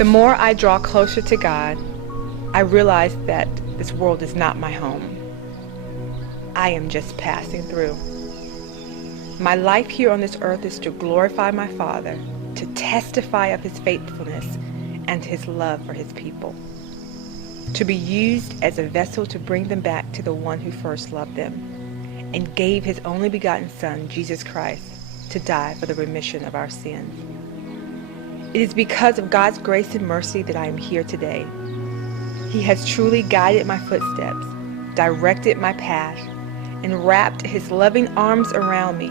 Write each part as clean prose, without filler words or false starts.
The more I draw closer to God, I realize that this world is not my home. I am just passing through. My life here on this earth is to glorify my Father, to testify of his faithfulness and his love for his people, to be used as a vessel to bring them back to the one who first loved them and gave his only begotten Son, Jesus Christ, to die for the remission of our sins. It is because of God's grace and mercy that I am here today. He has truly guided my footsteps, directed my path, and wrapped his loving arms around me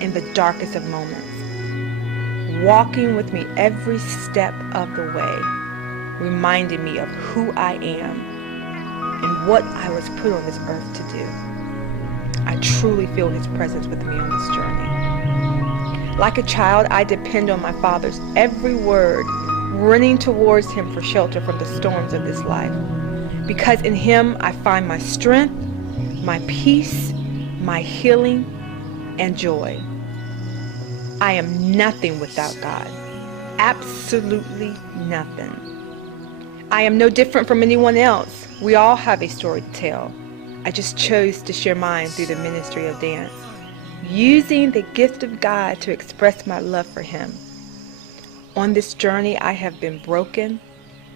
in the darkest of moments, walking with me every step of the way, reminding me of who I am and what I was put on this earth to do. I truly feel his presence with me on this journey. Like a child, I depend on my Father's every word, running towards him for shelter from the storms of this life. Because in him I find my strength, my peace, my healing, and joy. I am nothing without God. Absolutely nothing. I am no different from anyone else. We all have a story to tell. I just chose to share mine through the ministry of dance, using the gift of God to express my love for him. On this journey, I have been broken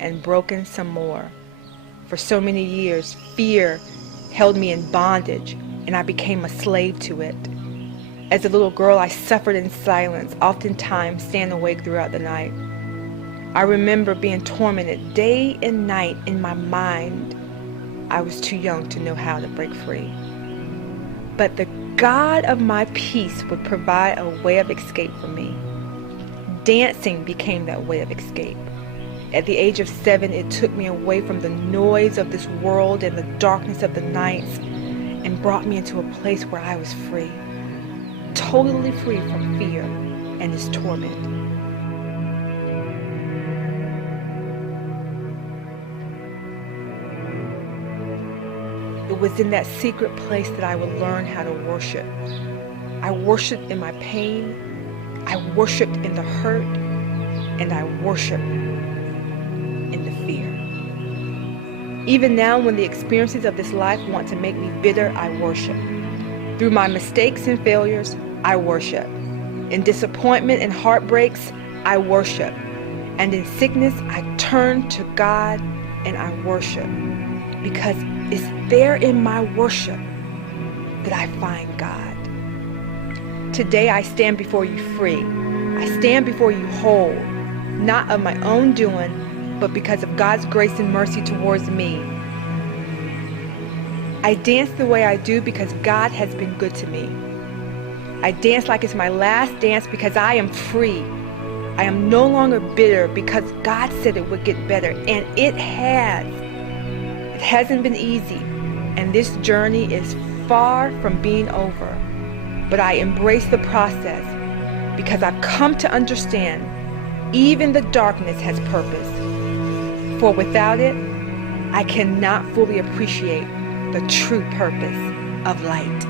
and broken some more. For so many years, fear held me in bondage, and I became a slave to it. As a little girl, I suffered in silence, oftentimes staying awake throughout the night. I remember being tormented day and night in my mind. I was too young to know how to break free. But the God of my peace would provide a way of escape for me. Dancing became that way of escape. At the age of 7, it took me away from the noise of this world and the darkness of the nights and brought me into a place where I was free, totally free from fear and its torment. It was in that secret place that I would learn how to worship. I worshiped in my pain, I worshiped in the hurt, and I worshiped in the fear. Even now, when the experiences of this life want to make me bitter, I worship. Through my mistakes and failures, I worship. In disappointment and heartbreaks, I worship. And in sickness, I turn to God and I worship. Because it's there in my worship that I find God. Today I stand before you free. I stand before you whole, not of my own doing, but because of God's grace and mercy towards me. I dance the way I do because God has been good to me. I dance like it's my last dance because I am free. I am no longer bitter because God said it would get better, and it has. It hasn't been easy, and this journey is far from being over. But I embrace the process because I've come to understand even the darkness has purpose. For without it, I cannot fully appreciate the true purpose of light.